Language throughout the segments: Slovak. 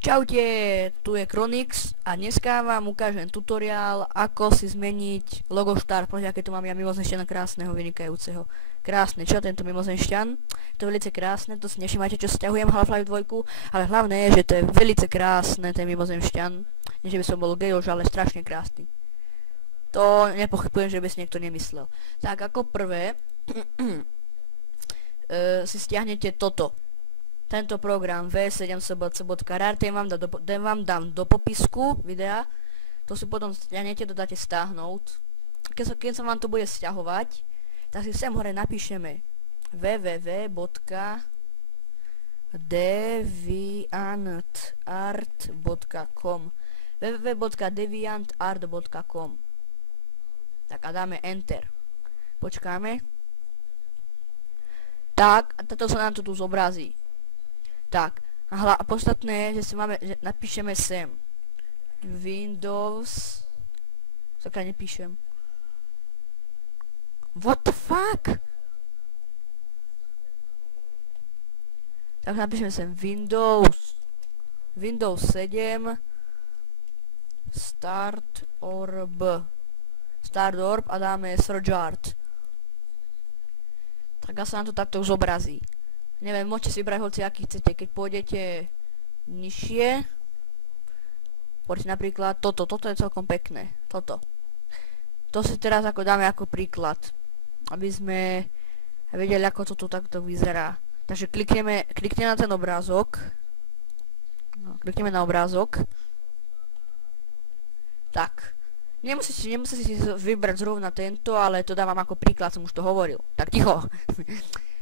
Čaute, tu je Kronix a dneska vám ukážem tutoriál, ako si zmeniť logo Starport, aké tu mám ja mimozemšťana krásneho, vynikajúceho. Krásne, čo tento mimozemšťan? To je velice krásne, to si nevšimajte, čo sťahujem Half-Life 2, ale hlavné je, že to je velice krásne, ten mimozemšťan. Nie, že by som bol gejož, ale strašne krásny. To nepochybujem, že by si niekto nemyslel. Tak, ako prvé si stiahnete toto. Tento program v7sbc.rar, ten vám dám do popisku videa. To si potom stiahnete, dodáte stáhnout. Keď sa vám to bude stiahovať, tak si sem hore napíšeme www.deviantart.com www.deviantart.com. Tak a dáme enter. Počkáme. Tak, a toto sa nám to tu zobrazí. Tak, a podstatné je, že napíšeme sem Windows. Sakra, nepíšem. What the fuck? Tak napíšeme sem Windows 7 Startorp a dáme searchart. Tak a sa nám to takto zobrazí. Neviem, môžete si vybrať hoci aký chcete. Keď pôjdete nižšie, poďte napríklad toto je celkom pekné. To si teraz ako dáme ako príklad, aby sme vedeli, ako to tu takto vyzerá. Takže klikneme na ten obrázok. No, klikneme na obrázok. Tak. Nemusíte si vybrať zrovna tento, ale to dávam ako príklad, som už to hovoril. Tak ticho.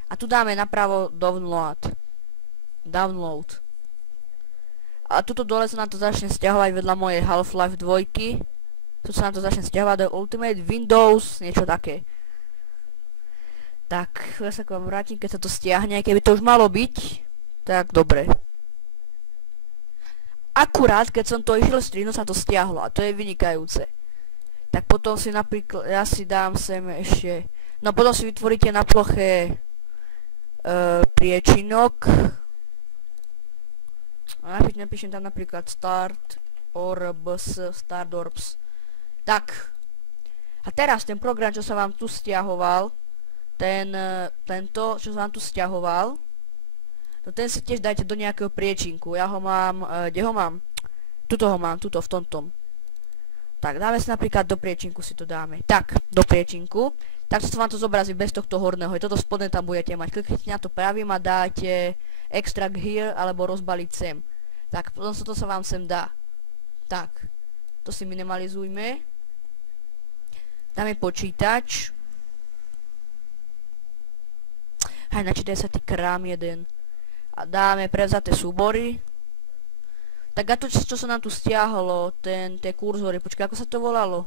A tu dáme napravo download. A tuto dole sa nám to začne stiahovať vedľa mojej Half-Life 2. Tu sa nám to začne stiahovať do Ultimate Windows, niečo také. Tak, ja sa k vám vrátim, keď sa to stiahne, keby to už malo byť, tak dobre. Akurát, keď som to išiel strihnúť, sa to stiahlo a to je vynikajúce. Tak potom si napríklad, ja si dám sem ešte, no potom si vytvoríte na ploche priečinok. Napíšem tam napríklad Startorps. Tak. A teraz ten program, čo sa vám tu stiahoval, tento, čo sa vám tu stiahoval, no ten si tiež dajte do nejakého priečinku. Ja ho mám, kde ho mám? Tuto ho mám, tuto v tomtom. Tak, dáme si napríklad do priečinku, si to dáme. Tak, do priečinku. Tak sa vám to zobrazí bez tohto horného. Toto spodne tam budete mať. Kliknite na to pravým a dáte extract here alebo rozbaliť sem. Tak, potom to sa vám sem dá. Tak, to si minimalizujme. Dáme počítač. Aj načítaj sa ty krám jeden. A dáme prevzaté súbory. Tak a to, čo sa nám tu stiahlo, tie kurzory, počkaj, ako sa to volalo?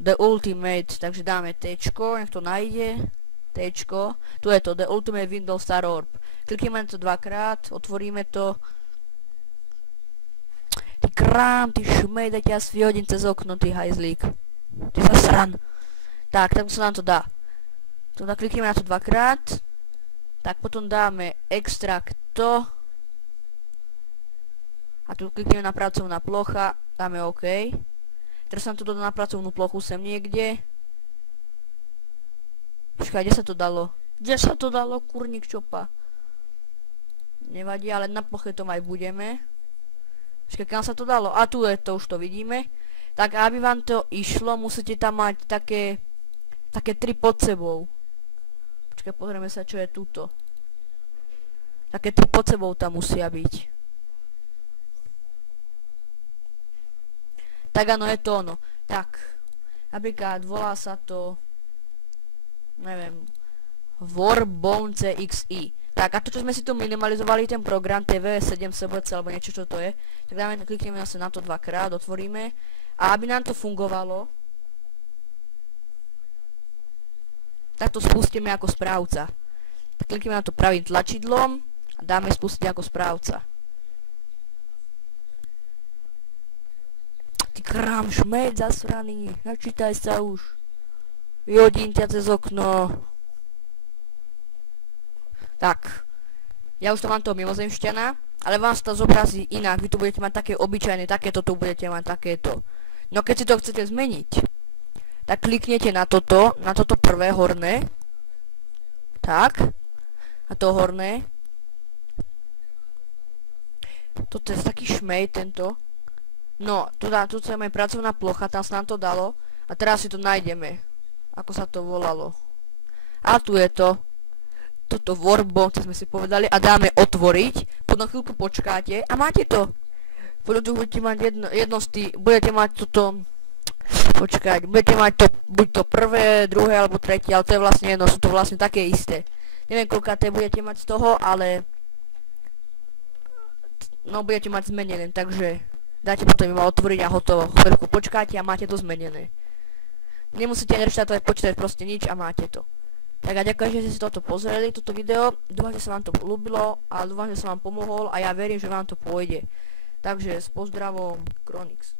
The Ultimate, takže dáme T-čko, nech to nájde. T-čko, tu je to, The Ultimate Windows Startorp. Klikneme na to dvakrát, otvoríme to. Ty krám, ty šmej, daj ťa asi vyhodím cez okno, ty hajzlík. Ty sa sran. Tak sa nám to dá. Klikneme na to dvakrát. Tak potom dáme extract to. A tu klikneme na pracovná plocha, dáme OK. Teraz sa nám to dodá na pracovnú plochu sem niekde. Počkaj, kde sa to dalo? Kde sa to dalo, kurník čopa? Nevadí, ale na ploche to aj budeme. Počkaj, kam sa to dalo? A tu je to, už to vidíme. Tak aby vám to išlo, musíte tam mať také 3 pod sebou. Počkaj, pozrieme sa, čo je tuto. Také 3 pod sebou tam musia byť. Tak áno, je to ono. Tak, napríklad volá sa to, neviem, Warbounce XI. Tak a to, čo sme si tu minimalizovali, ten program TV7SBC alebo niečo, čo to je, tak klikneme zase na to dvakrát, otvoríme. A aby nám to fungovalo, tak to spustíme ako správca. Tak klikneme na to pravým tlačidlom a dáme spustiť ako správca. Ty krám, šmeď zasraný, načítaj sa už. Vyhodím ťa cez okno. Tak, Ja už to mám toho mimozemšťana. Ale vám sa to zobrazí inak, vy tu budete mať také obyčajné, takéto tu budete mať takéto. No keď si to chcete zmeniť, tak kliknete na toto prvé horné. Tak. A to horné. Toto je taký šmej tento. No, tu je moja pracovná plocha, tam sa nám to dalo. A teraz si to nájdeme. Ako sa to volalo. A tu je to. Toto workbox, čo sme si povedali. A dáme otvoriť. Potom chvíľku počkáte a máte to. Potom tu budete mať jedno z tých, budete mať toto. Počkať, budete mať to, buď to prvé, druhé alebo tretie, ale to je vlastne jedno, sú to vlastne také isté. Neviem, koľko budete mať z toho, ale no budete mať zmenené, takže dáte potom iba otvoriť a hotovo. Chvíľku počkáte a máte to zmenené. Nemusíte ani reštartovať počítať, proste nič a máte to. Tak a ďakujem, že ste si toto pozreli, toto video. Dúfam, že sa vám to ľúbilo a dúfam, že som vám pomohol a ja verím, že vám to pôjde. Takže s pozdravom, Kronix.